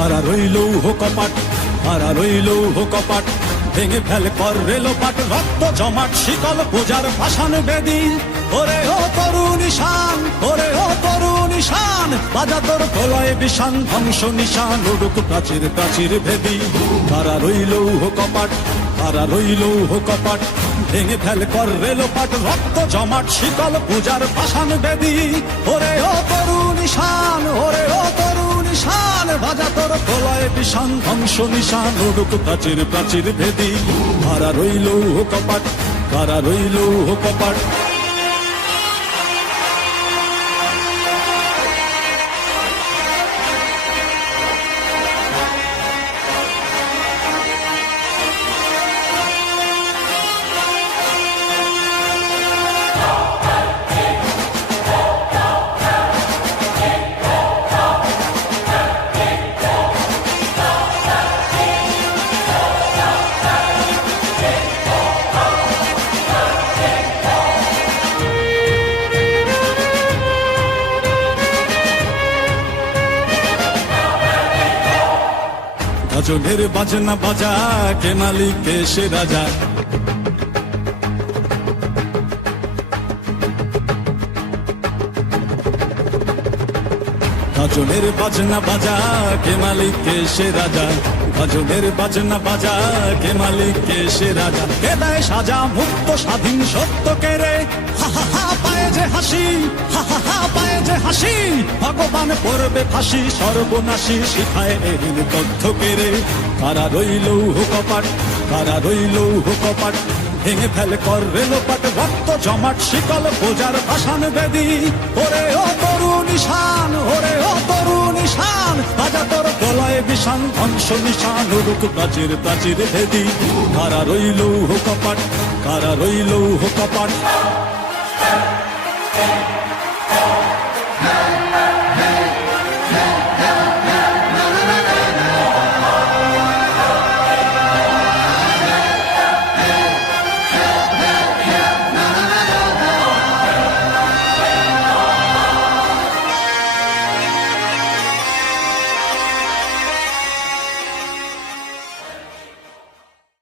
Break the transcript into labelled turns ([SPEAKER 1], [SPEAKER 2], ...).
[SPEAKER 1] হারা রইল হো কপাট, হারা রইল হো কপাট, ভেঙে ফেল কর রেলোপাট রক্ত জমাট, শিকল পূজার পাষাণ বেদি। ওরে ও তরুণ ঈশান, ওরে ও তরুণ ঈশান, বাজা তোর প্রলয় বিষান, ধ্বংস নিশান, উড়ুক প্রাচীর প্রাচীর ভেদি। হারা রইল হো কপাট, হারা রইল হো কপাট, ভেঙে ফেল কর রেলোপাট রক্ত জমাট, শিকল পূজার পাষাণ বেদি। ওরে ও তরুণ ঈশান, ওরে ও তোর বিষান ধ্বংস নিশান রোগ প্রাচীর প্রাচীর ভেদি। ভাড়া রইল হো কপাট? ভাড়া রইল হো কপাট? গজনের বাজনা বাজা কে মালিক কে সে রাজা। গজনের বাজনা বাজা কে মালিক কে সে রাজা। গজনের বাজনা বাজা কে মালিক কে সে রাজা। কে দেয় সাজা মুক্ত স্বাধীন সত্য কে রে। যে হাসি, হা হা হা, পায়ে যে হাসি, ভগবান পড়বে ফাঁসি, সর্বনাশী শিখায় এরিন তথ্য কে রে কারা রইল হুকপাট, কারা রইল হুকপাট, ভেঙে ফেলে কর রেলোপাট রক্ত জমাট, শিকল বোজার ভাসান বেদি। ওরে ও তরুণ ঈশান, ওরে ও তরুণ ঈশান বাজা তোর প্রলয় বিষান, ধ্বংস নিশান উড়ুক প্রাচীর প্রাচীর ভেদি। কারা রইল হুকপাট, কারা রইল হুকপাট। Thank you.